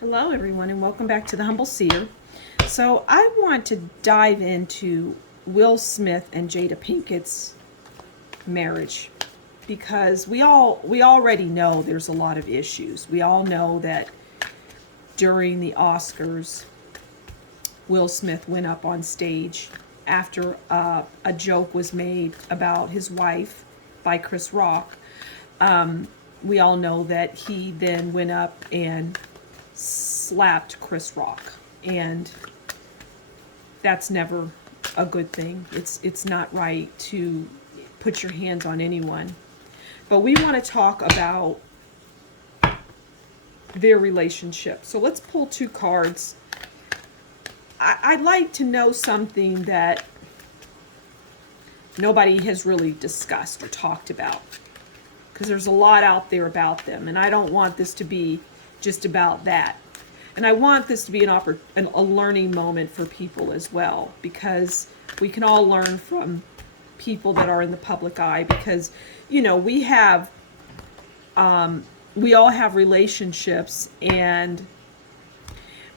Hello, everyone, and welcome back to the Humble Seer. So, I want to dive into Will Smith and Jada Pinkett's marriage because we already know there's a lot of issues. We all know that during the Oscars, Will Smith went up on stage after a joke was made about his wife by Chris Rock. We all know that he then went up and slapped Chris Rock, and that's never a good thing. It's not right to put your hands on anyone. But we want to talk about their relationship. So let's pull two cards. I'd like to know something that nobody has really discussed or talked about, because there's a lot out there about them, and I don't want this to be just about that. And I want this to be a learning moment for people as well, because we can all learn from people that are in the public eye, because we all have relationships, and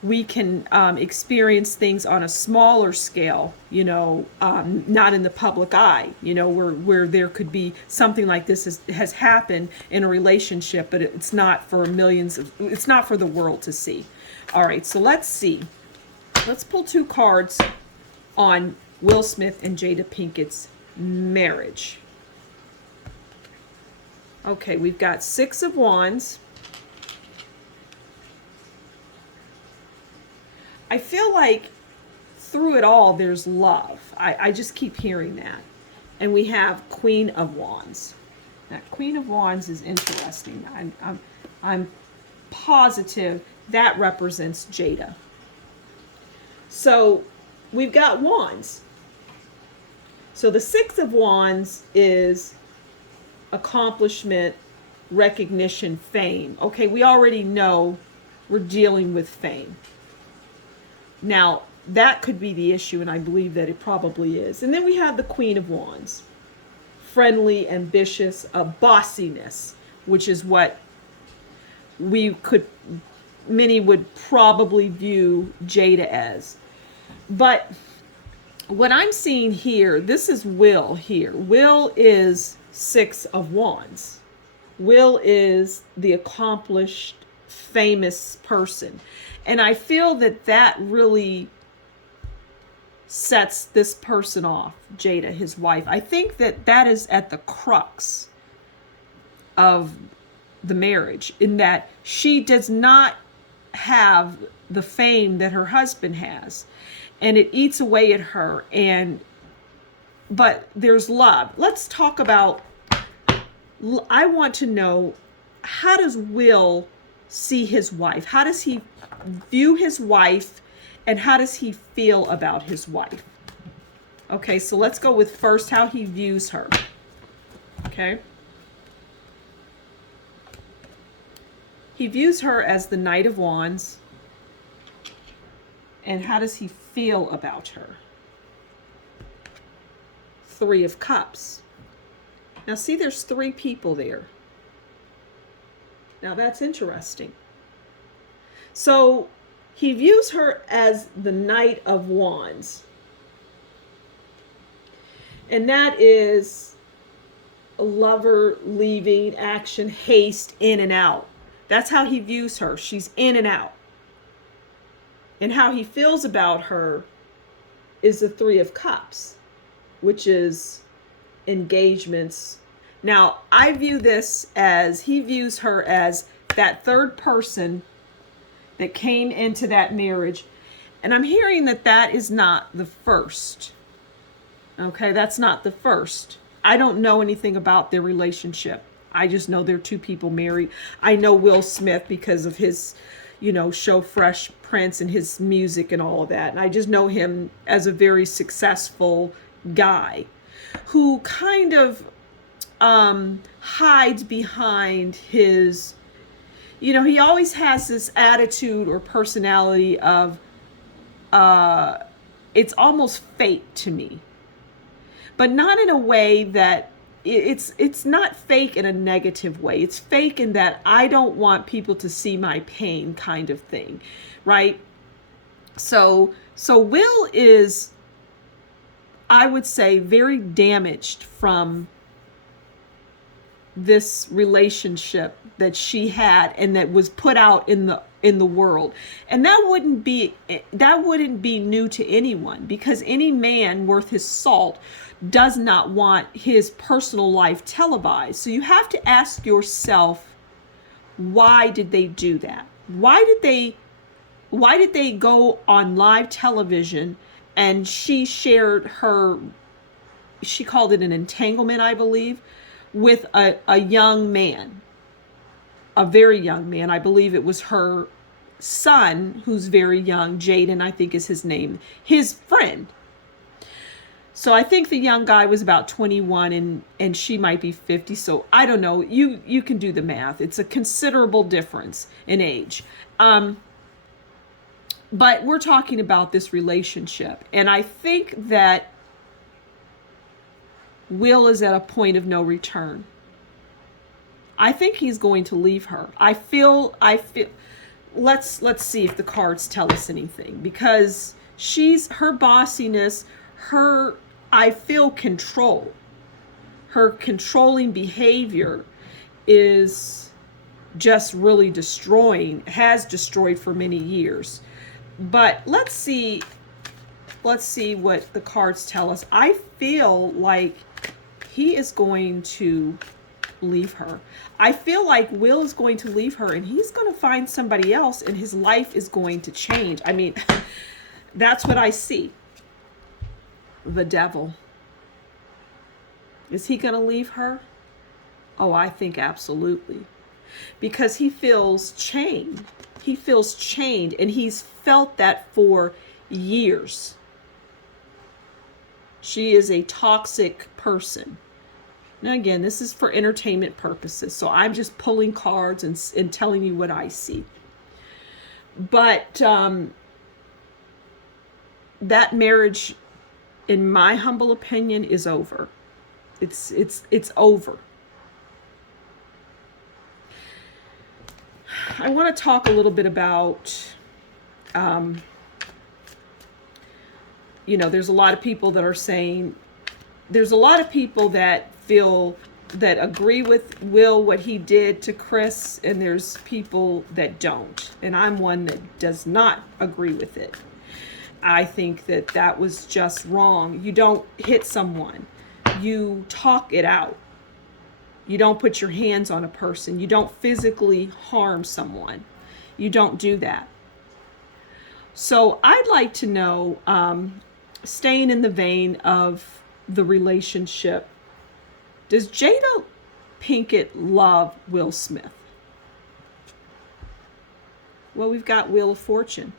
we can experience things on a smaller scale, not in the public eye, where there could be something like this has happened in a relationship, but it's not for it's not for the world to see. All right, so let's see. Let's pull two cards on Will Smith and Jada Pinkett's marriage. Okay, we've got Six of Wands. I feel like through it all, there's love. I just keep hearing that. And we have Queen of Wands. That Queen of Wands is interesting. I'm positive that represents Jada. So we've got Wands. So the Six of Wands is accomplishment, recognition, fame. Okay, we already know we're dealing with fame. Now, that could be the issue, and I believe that it probably is. And then we have the Queen of Wands. Friendly, ambitious, bossiness, which is what many would probably view Jada as. But what I'm seeing here, this is Will here. Will is Six of Wands. Will is the accomplished, famous person. And I feel that really sets this person off, Jada, his wife. I think that is at the crux of the marriage, in that she does not have the fame that her husband has, and it eats away at her. But there's love. Let's talk about, I want to know, how does Will see his wife? How does he view his wife, and how does he feel about his wife? Okay, so let's go with first how he views her. Okay. He views her as the Knight of Wands. And how does he feel about her? Three of Cups. Now see, there's three people there. Now that's interesting. So he views her as the Knight of Wands. And that is a lover, leaving, action, haste, in and out. That's how he views her. She's in and out. And how he feels about her is the Three of Cups, which is engagements. Now, I view this as, he views her as that third person that came into that marriage. And I'm hearing that is not the first. Okay, that's not the first. I don't know anything about their relationship. I just know they're two people married. I know Will Smith because of his, show Fresh Prince and his music and all of that. And I just know him as a very successful guy who kind of hides behind his, he always has this attitude or personality of, it's almost fake to me. But not in a way that it's not fake in a negative way. It's fake in that I don't want people to see my pain kind of thing, right? So Will is, I would say, very damaged from this relationship that she had and that was put out in the world. And that wouldn't be new to anyone, because any man worth his salt does not want his personal life televised. So you have to ask yourself, why did they do that? Why did they go on live television and she shared her, she called it an entanglement, I believe, with a young man, a very young man. I believe it was her son, who's very young, Jada, I think is his name, his friend. So I think the young guy was about 21 and she might be 50. So I don't know. You can do the math. It's a considerable difference in age. But we're talking about this relationship. And I think that Will is at a point of no return. I think he's going to leave her. I feel let's see if the cards tell us anything, because her bossiness, I feel control. Her controlling behavior is just really has destroyed for many years. But let's see what the cards tell us. I feel like he is going to leave her. I feel like Will is going to leave her and he's going to find somebody else and his life is going to change. I mean, that's what I see. The devil. Is he going to leave her? Oh, I think absolutely. Because he feels chained. He feels chained, and he's felt that for years. She is a toxic person. Now, again, this is for entertainment purposes, so I'm just pulling cards and telling you what I see. But that marriage, in my humble opinion, is over. It's over. I want to talk a little bit about, there's a lot of people that are saying, there's a lot of people that feel, that agree with Will, what he did to Chris, and there's people that don't. And I'm one that does not agree with it. I think that was just wrong. You don't hit someone. You talk it out. You don't put your hands on a person. You don't physically harm someone. You don't do that. So I'd like to know, staying in the vein of the relationship, does Jada Pinkett love Will Smith? Well, we've got Wheel of Fortune.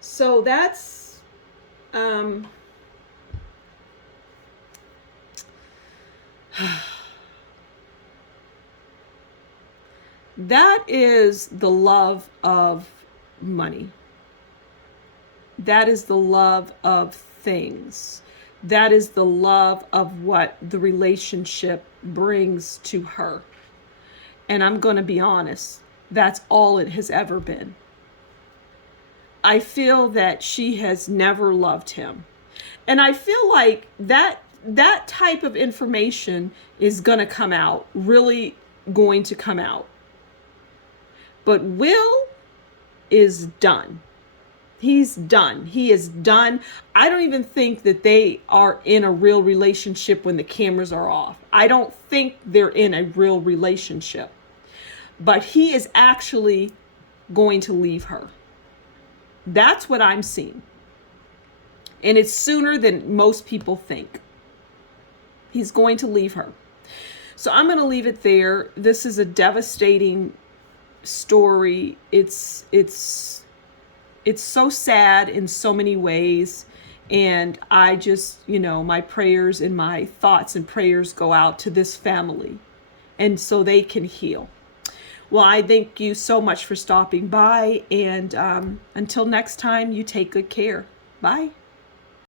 So that's that is the love of money. That is the love of things. That is the love of what the relationship brings to her. And I'm going to be honest, that's all it has ever been. I feel that she has never loved him. And I feel like that type of information is going to come out, really going to come out. But Will is done. He's done. He is done. I don't even think that they are in a real relationship when the cameras are off. I don't think they're in a real relationship. But he is actually going to leave her. That's what I'm seeing. And it's sooner than most people think. He's going to leave her. So I'm going to leave it there. This is a devastating story. It's so sad in so many ways. And I just, my prayers and my thoughts and prayers go out to this family, and so they can heal. Well, I thank you so much for stopping by. And until next time, you take good care. Bye.